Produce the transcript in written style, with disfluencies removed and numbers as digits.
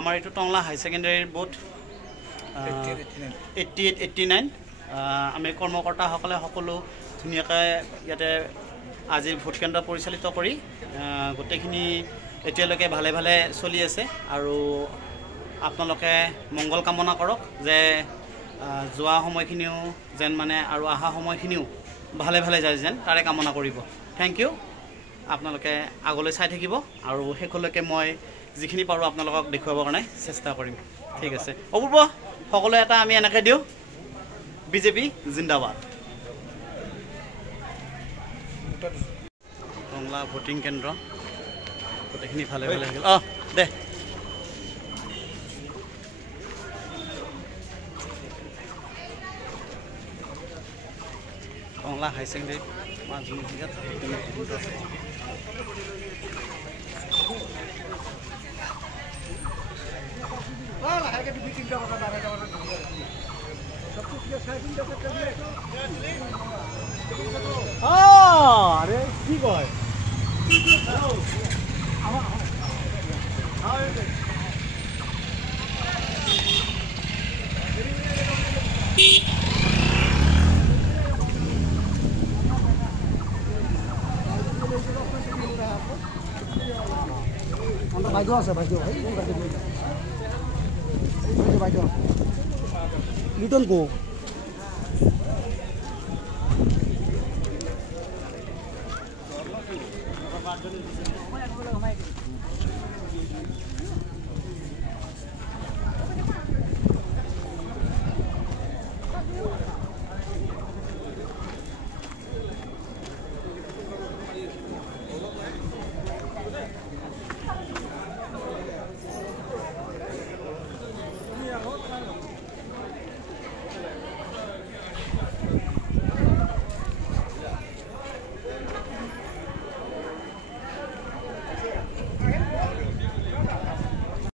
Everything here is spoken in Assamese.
আমাৰ এইটো টংলা হাই ছেকেণ্ডেৰীৰ বুথ 88-89 আমি কৰ্মকৰ্তাসকলে সকলো ধুনীয়াকৈ ইয়াতে আজিৰ ভোট কেন্দ্ৰ পৰিচালিত কৰি গোটেইখিনি এতিয়ালৈকে ভালে ভালে চলি আছে আৰু আপোনালোকে মংগল কামনা কৰক যে যোৱা সময়খিনিও যেন মানে আৰু অহা সময়খিনিও ভালে ভালে যায় যেন তাৰে কামনা কৰিব থ্যাংক ইউ আপোনালোকে আগলৈ চাই থাকিব আৰু শেষলৈকে মই যিখিনি পাৰোঁ আপোনালোকক দেখুৱাবৰ কাৰণে চেষ্টা কৰিম ঠিক আছে অপূৰ্ব সকলো এটা আমি এনেকৈ দিওঁ বিজেপি জিন্দাবাদ টংলা ভোটিং কেন্দ্ৰ গোটেইখিনি ভালে ভালে থাকিল দে টংলা হাই ছেকেণ্ডেৰী আৰে কি কয় বাইদেউ আছে বাইদেউ লিটন কো